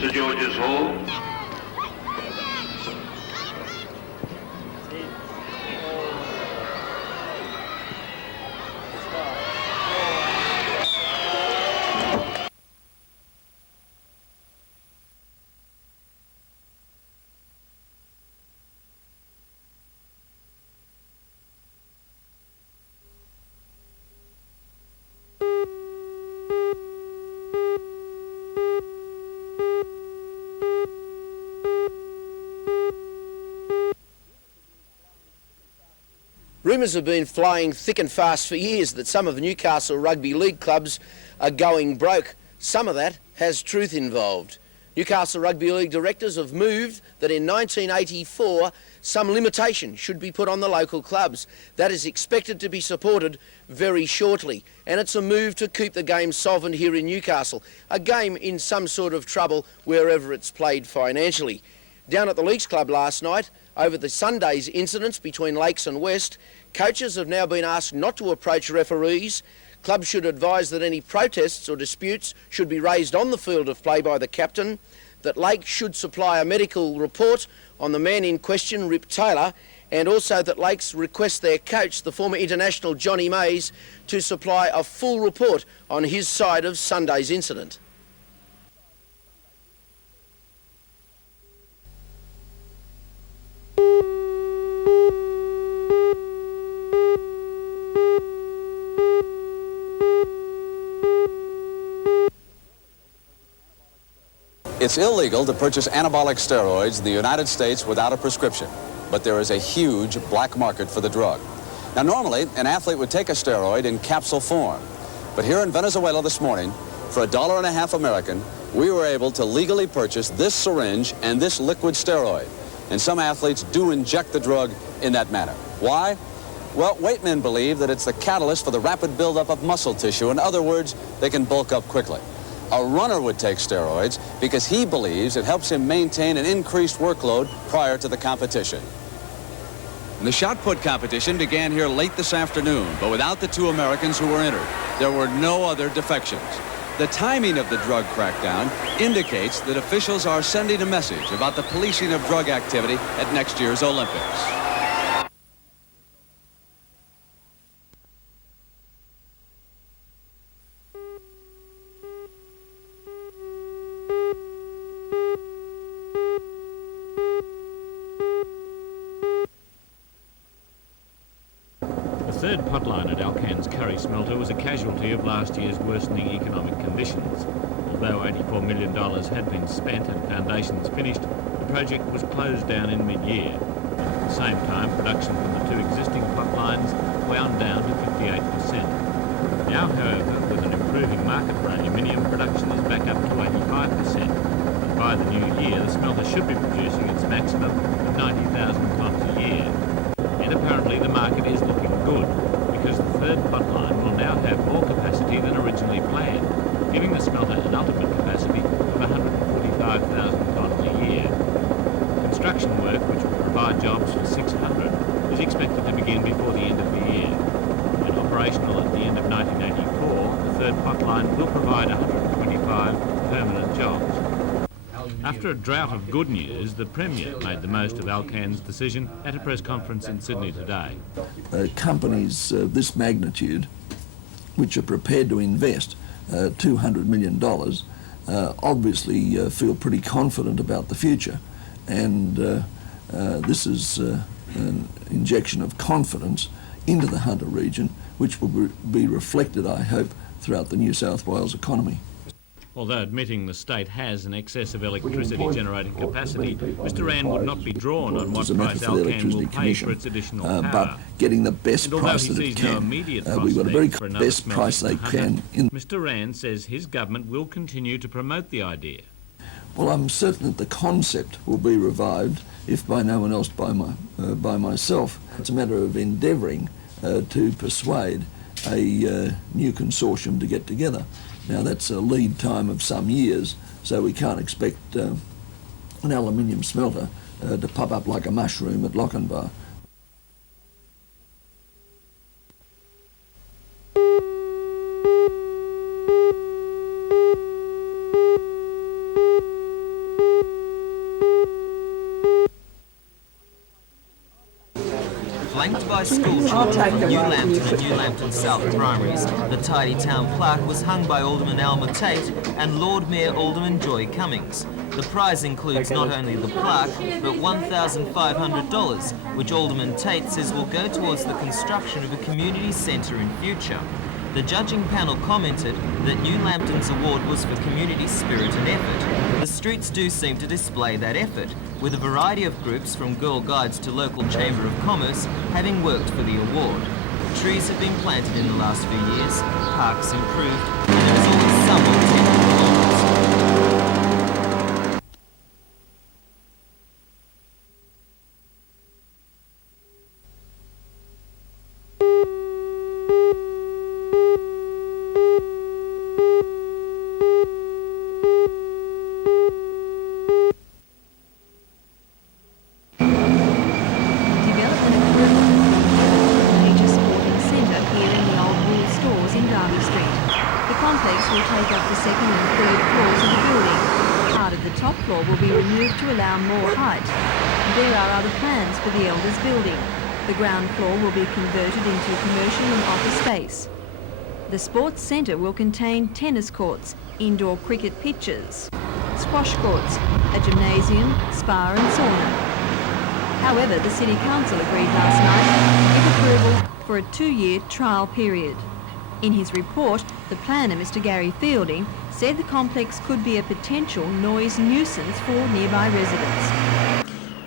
St George's Hall. Rumours have been flying thick and fast for years that some of the Newcastle Rugby League clubs are going broke. Some of that has truth involved. Newcastle Rugby League directors have moved that in 1984 some limitation should be put on the local clubs. That is expected to be supported very shortly, and it's a move to keep the game solvent here in Newcastle, a game in some sort of trouble wherever it's played financially. Down at the Leagues Club last night, over the Sunday's incidents between Lakes and West, coaches have now been asked not to approach referees. Clubs should advise that any protests or disputes should be raised on the field of play by the captain, that Lakes should supply a medical report on the man in question, Rip Taylor, and also that Lakes request their coach, the former international Johnny Mays, to supply a full report on his side of Sunday's incident. It's illegal to purchase anabolic steroids in the United States without a prescription, but there is a huge black market for the drug. Now, normally, an athlete would take a steroid in capsule form, but here in Venezuela this morning, for $1.50 American, we were able to legally purchase this syringe and this liquid steroid, and some athletes do inject the drug in that manner. Why? Well, weight men believe that it's the catalyst for the rapid buildup of muscle tissue. In other words, they can bulk up quickly. A runner would take steroids because he believes it helps him maintain an increased workload prior to the competition. The shot put competition began here late this afternoon, but without the two Americans who were entered, there were no other defections. The timing of the drug crackdown indicates that officials are sending a message about the policing of drug activity at next year's Olympics. The third potline at Alcan's Curry smelter was a casualty of last year's worsening economic conditions. Although $84 million had been spent and foundations finished, the project was closed down in mid-year. At the same time, production from the two existing potlines wound down to 58%. Now, however, with an improving market for aluminium, production is back up to 85%. And by the new year, the smelter should be producing its maximum of 90,000 tonnes a year. And apparently the market is looking good, because the third potline will now have more capacity than originally planned, giving the smelter an ultimate capacity of 145,000 tonnes a year. Construction work, which will provide jobs for 600, is expected to begin before the end of the year. When operational at the end of 1984, the third potline will provide 125 permanent jobs. After a drought of good news, the Premier made the most of Alcan's decision at a press conference in Sydney today. Companies of this magnitude, which are prepared to invest $200 million, obviously feel pretty confident about the future. And this is an injection of confidence into the Hunter region, which will be reflected, I hope, throughout the New South Wales economy. Although admitting the state has an excess of electricity generating capacity, Mr Rand would not be drawn on what price Alcan will pay for its additional power. But getting the best price that it can. We've got a very best price they can. Mr Rand says his government will continue to promote the idea. Well, I'm certain that the concept will be revived, if by no one else, by myself. It's a matter of endeavouring to persuade a new consortium to get together. Now, that's a lead time of some years, so we can't expect an aluminium smelter to pop up like a mushroom at Lochinvar. Flanked by school children from New Lambton and New Lambton South primaries, the Tidy Town plaque was hung by Alderman Alma Tate and Lord Mayor Alderman Joy Cummings. The prize includes not only the plaque, but $1,500, which Alderman Tate says will go towards the construction of a community centre in future. The judging panel commented that New Lambton's award was for community spirit and effort. The streets do seem to display that effort, with a variety of groups from Girl Guides to local Chamber of Commerce having worked for the award. Trees have been planted in the last few years, parks improved, and there is always someone tending the lawns. For the Elders building. The ground floor will be converted into commercial and office space. The sports centre will contain tennis courts, indoor cricket pitches, squash courts, a gymnasium, spa and sauna. However, the City Council agreed last night to give approval for a 2-year trial period. In his report, the planner, Mr Gary Fielding, said the complex could be a potential noise nuisance for nearby residents.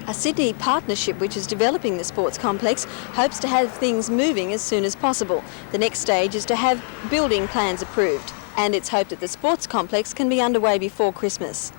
A Sydney partnership which is developing the sports complex hopes to have things moving as soon as possible. The next stage is to have building plans approved, and it's hoped that the sports complex can be underway before Christmas.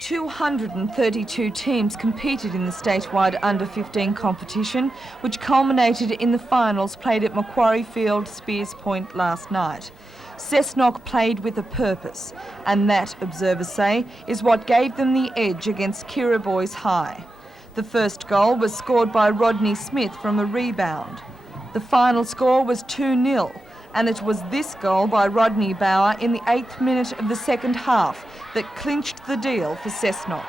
232 teams competed in the statewide under-15 competition, which culminated in the finals played at Macquarie Field, Spears Point last night. Cessnock played with a purpose, and that, observers say, is what gave them the edge against Kira Boys High. The first goal was scored by Rodney Smith from a rebound. The final score was 2-0, and it was this goal by Rodney Bauer in the 8th minute of the second half that clinched the deal for Cessnock.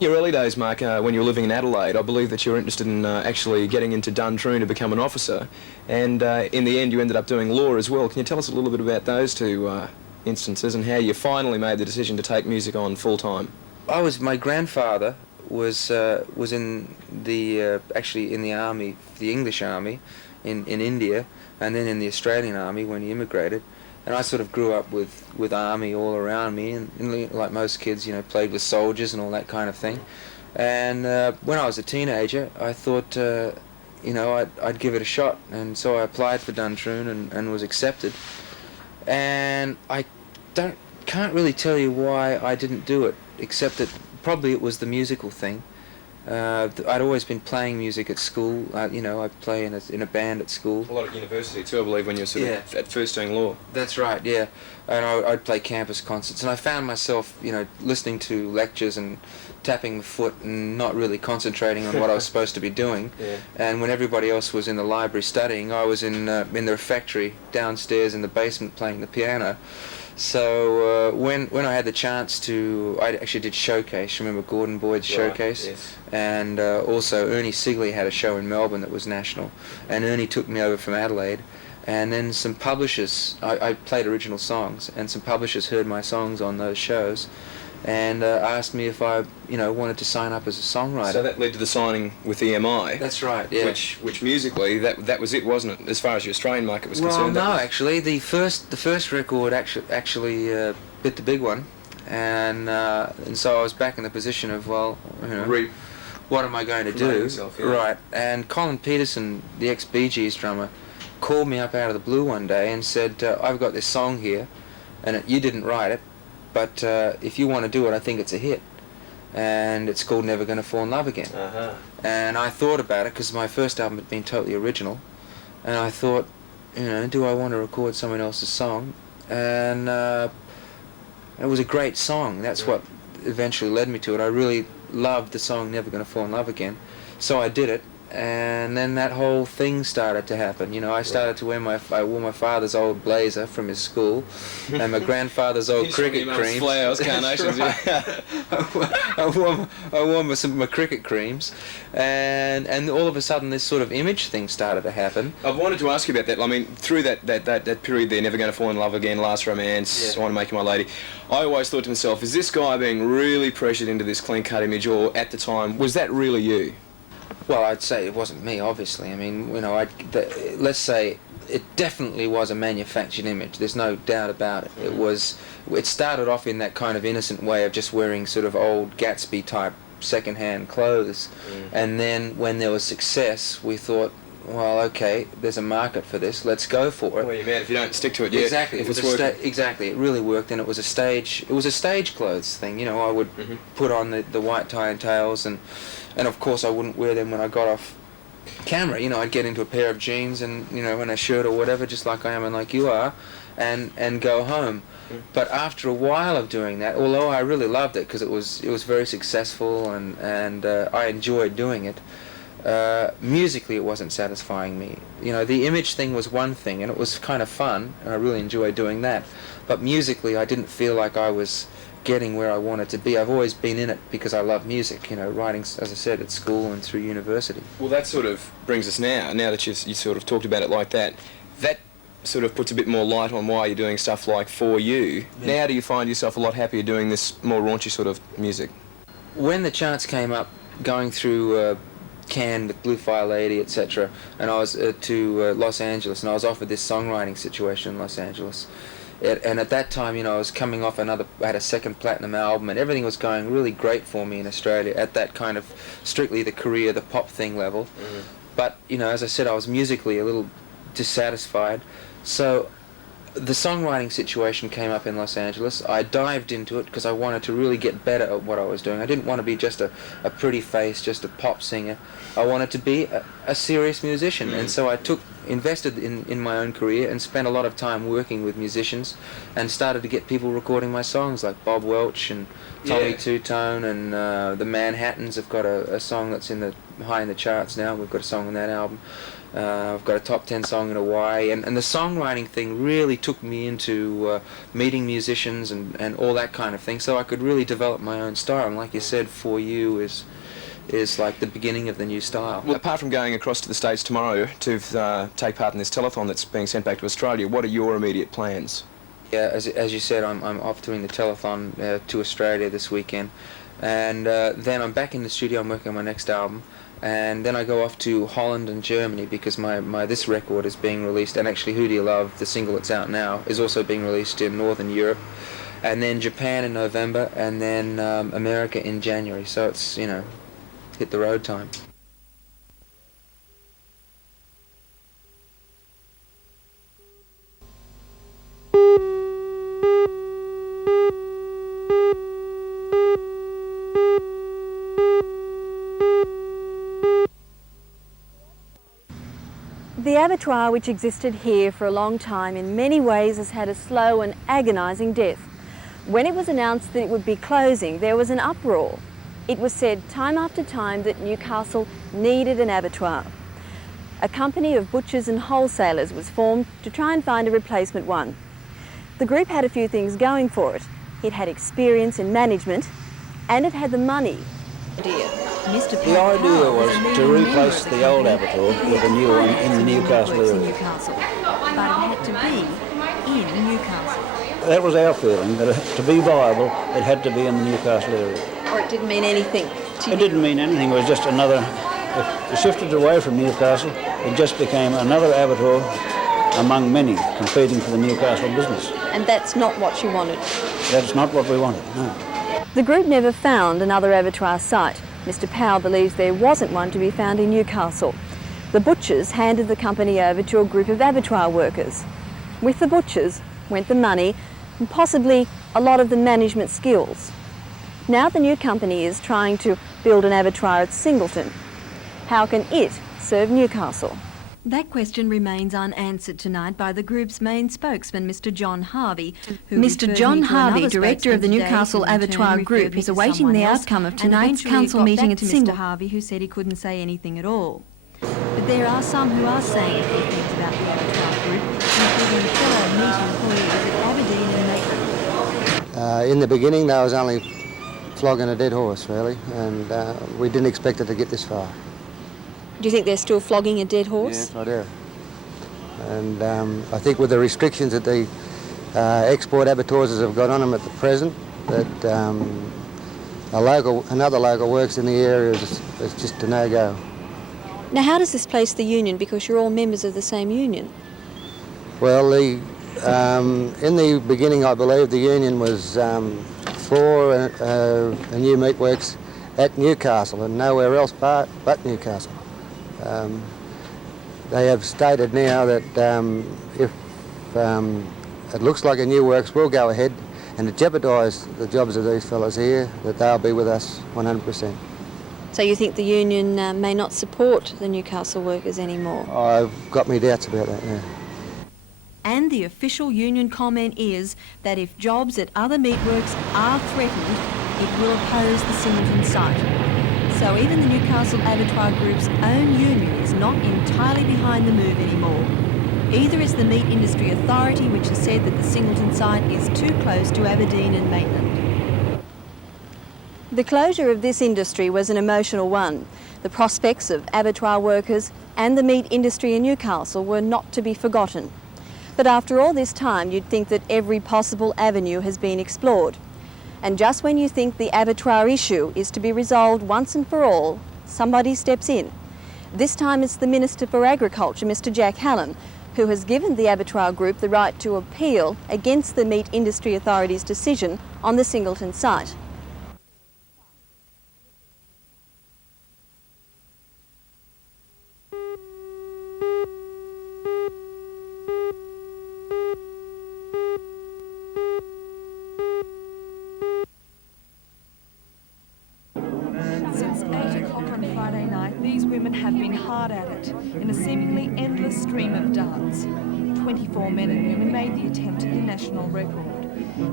Your early days, Mark, when you were living in Adelaide, I believe that you were interested in actually getting into Duntroon to become an officer, and in the end you ended up doing law as well. Can you tell us a little bit about those two instances and how you finally made the decision to take music on full-time? My grandfather was in the actually in the army, the English army, in India, and then in the Australian army when he immigrated. And I sort of grew up with army all around me, and like most kids, you know, played with soldiers and all that kind of thing. And when I was a teenager, I thought, you know, I'd give it a shot, and so I applied for Duntroon and was accepted. And I can't really tell you why I didn't do it, except that probably it was the musical thing. I'd always been playing music at school. You know, I'd play in a band at school. A lot at university too, I believe, when you were sort of at first doing law. That's right, yeah. And I'd play campus concerts, and I found myself, you know, listening to lectures and tapping the foot and not really concentrating on what I was supposed to be doing. Yeah. And when everybody else was in the library studying, I was in the refectory downstairs in the basement playing the piano. So when I had the chance to, I actually did Showcase. Remember Gordon Boyd's Showcase? Yes. And also Ernie Sigley had a show in Melbourne that was national, and Ernie took me over from Adelaide. And then some publishers, I played original songs, and some publishers heard my songs on those shows, and asked me if I, you know, wanted to sign up as a songwriter. So that led to the signing with EMI. That's right, yeah. Which musically, that was it, wasn't it? As far as your Australian market was concerned. Well, no, actually, the first record actually bit the big one, and so I was back in the position of, well, you know, what am I going to do? Yourself, yeah. Right, and Colin Peterson, the ex-Bee Gees drummer, called me up out of the blue one day and said, I've got this song here, and you didn't write it, but if you want to do it, I think it's a hit. And it's called Never Gonna Fall in Love Again. And I thought about it, because my first album had been totally original, and I thought, you know, do I want to record someone else's song? And it was a great song. That's what eventually led me to it. I really loved the song Never Gonna Fall in Love Again, so I did it. And then that whole thing started to happen. You know, I started to wear I wore my father's old blazer from his school, and my grandfather's old cricket creams. Flowers, carnations. I wore my cricket creams, and all of a sudden this sort of image thing started to happen. I've wanted to ask you about that. I mean, through that period there, Never Gonna Fall in Love Again, Last Romance, I Want to Make You My Lady, I always thought to myself, is this guy being really pressured into this clean-cut image, or at the time, was that really you? Well, I'd say it wasn't me, obviously. I mean, you know, let's say it definitely was a manufactured image. There's no doubt about it. It started off in that kind of innocent way of just wearing sort of old Gatsby-type second-hand clothes. And then when there was success, we thought, well, okay, there's a market for this. Let's go for it. Well, you're mad if you don't stick to it. Yeah, exactly. If it's working. Exactly. It really worked, and it was a stage. It was a stage clothes thing. You know, I would put on the white tie and tails, and of course I wouldn't wear them when I got off camera. You know, I'd get into a pair of jeans and, you know, and a shirt or whatever, just like I am and like you are, and go home. But after a while of doing that, although I really loved it because it was very successful and I enjoyed doing it, musically it wasn't satisfying me. You know, the image thing was one thing, and it was kind of fun, and I really enjoyed doing that. But musically I didn't feel like I was getting where I wanted to be. I've always been in it because I love music, you know, writing, as I said, at school and through university. Well, that sort of brings us now that you sort of talked about it like that, that sort of puts a bit more light on why you're doing stuff like For You. Yeah. Now do you find yourself a lot happier doing this more raunchy sort of music? When the chance came up, going through Cannes with Blue Fire Lady, etc., and I was to Los Angeles, and I was offered this songwriting situation in Los Angeles. And at that time, you know, I was coming off I had a second platinum album, and everything was going really great for me in Australia at that kind of strictly the career, the pop thing level. But, you know, as I said, I was musically a little dissatisfied. So the songwriting situation came up in Los Angeles. I dived into it because I wanted to really get better at what I was doing. I didn't want to be just a pretty face, just a pop singer. I wanted to be a serious musician, and so I invested in my own career and spent a lot of time working with musicians and started to get people recording my songs, like Bob Welch and Tommy Two-Tone, and the Manhattans have got a song that's high in the charts now. We've got a song on that album. I've got a top 10 song in Hawaii, and the songwriting thing really took me into meeting musicians and all that kind of thing, so I could really develop my own style. And like you said, For You is like the beginning of the new style. Well, apart from going across to the States tomorrow to take part in this telethon that's being sent back to Australia, what are your immediate plans? Yeah, as you said, I'm off doing the telethon to Australia this weekend, and then I'm back in the studio. I'm working on my next album. And then I go off to Holland and Germany because this record is being released, and actually Who Do You Love, the single that's out now, is also being released in Northern Europe. And then Japan in November, and then America in January. So it's, you know, hit the road time. The abattoir, which existed here for a long time, in many ways has had a slow and agonising death. When it was announced that it would be closing, there was an uproar. It was said time after time that Newcastle needed an abattoir. A company of butchers and wholesalers was formed to try and find a replacement one. The group had a few things going for it. It had experience in management, and it had the money. The idea was to replace the old abattoir with a new one in the Newcastle area. But it had to be in Newcastle. That was our feeling, that to be viable, it had to be in the Newcastle area. Or it didn't mean anything to you? It didn't mean anything, it was just another... If it shifted away from Newcastle, it just became another abattoir among many competing for the Newcastle business. And that's not what you wanted? That's not what we wanted, no. The group never found another abattoir site. Mr. Powell believes there wasn't one to be found in Newcastle. The butchers handed the company over to a group of abattoir workers. With the butchers went the money and possibly a lot of the management skills. Now the new company is trying to build an abattoir at Singleton. How can it serve Newcastle? That question remains unanswered tonight by the group's main spokesman, Mr John Harvey. Mr John Harvey, director of the Newcastle Abattoir Group, is awaiting the outcome of tonight's council meeting at Singleton. Mr Harvey, who said he couldn't say anything at all. But there are some who are saying a few things about the Abattoir Group, including fellow meat employees at Aberdeen and Maitland. In the beginning, there was only flogging a dead horse, really, and we didn't expect it to get this far. Do you think they're still flogging a dead horse? Yes, I do. And I think with the restrictions that the export abattoirs have got on them at the present, that another local works in the area is just a no-go. Now, how does this place the union? Because you're all members of the same union. Well, in the beginning, I believe the union was for a new meatworks at Newcastle and nowhere else but Newcastle. They have stated now that if it looks like a new works will go ahead and to jeopardise the jobs of these fellas here, that they'll be with us 100%. So you think the union may not support the Newcastle workers anymore? I've got me doubts about that, yeah. And the official union comment is that if jobs at other meatworks are threatened, it will oppose the Singleton site. So even the Newcastle Abattoir Group's own union is not entirely behind the move anymore. Either is the Meat Industry Authority, which has said that the Singleton site is too close to Aberdeen and Maitland. The closure of this industry was an emotional one. The prospects of abattoir workers and the meat industry in Newcastle were not to be forgotten. But after all this time, you'd think that every possible avenue has been explored. And just when you think the abattoir issue is to be resolved once and for all, somebody steps in. This time it's the Minister for Agriculture, Mr Jack Hallam, who has given the Abattoir Group the right to appeal against the Meat Industry Authority's decision on the Singleton site. Since 8 o'clock on Friday night, these women have been hard at it in a seemingly endless stream of darts. 24 men and women made the attempt at the national record.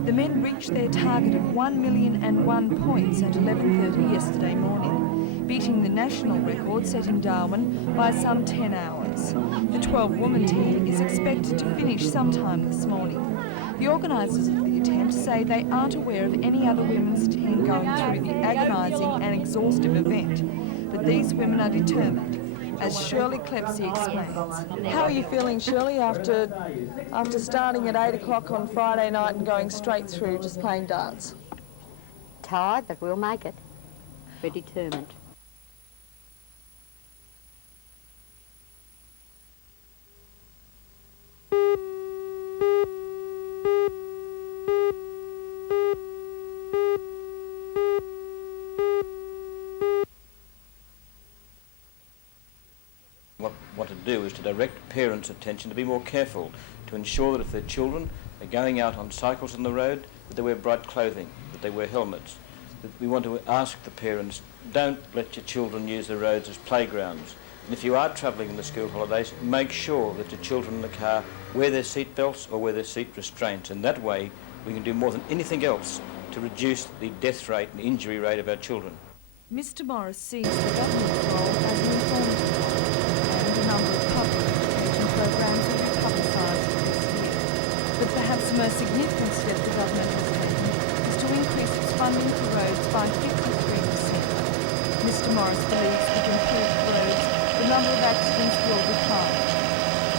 The men reached their target of 1,001 points at 11:30 yesterday morning, beating the national record set in Darwin by some 10 hours. The 12-woman team is expected to finish sometime this morning. The organisers of the attempt say they aren't aware of any other women's team going through the agonising and exhaustive event, but these women are determined, as Shirley Clepsey explains. How are you feeling, Shirley, after starting at 8 o'clock on Friday night and going straight through just playing darts? Tired, but we'll make it. We're determined. What we want to do is to direct parents' attention to be more careful, to ensure that if their children are going out on cycles on the road, that they wear bright clothing, that they wear helmets. That we want to ask the parents, don't let your children use the roads as playgrounds. And if you are travelling in the school holidays, make sure that your children in the car wear their seat belts or wear their seat restraints. And that way we can do more than anything else to reduce the death rate and injury rate of our children. Mr Morris sees the government's role as an informative and a number of public education programs will be publicised this year. But perhaps the most significant step the government has taken is to increase its funding for roads by 53%. Mr Morris believes with improved roads, the number of accidents will decline.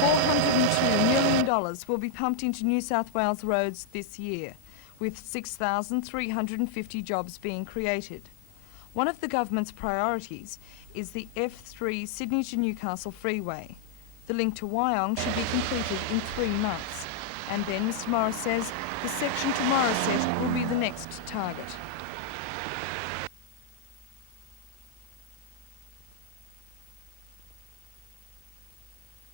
$402 million will be pumped into New South Wales roads this year, with 6,350 jobs being created. One of the government's priorities is the F3 Sydney to Newcastle freeway. The link to Wyong should be completed in 3 months. And then, Mr Morris says, the section to Morisset will be the next target.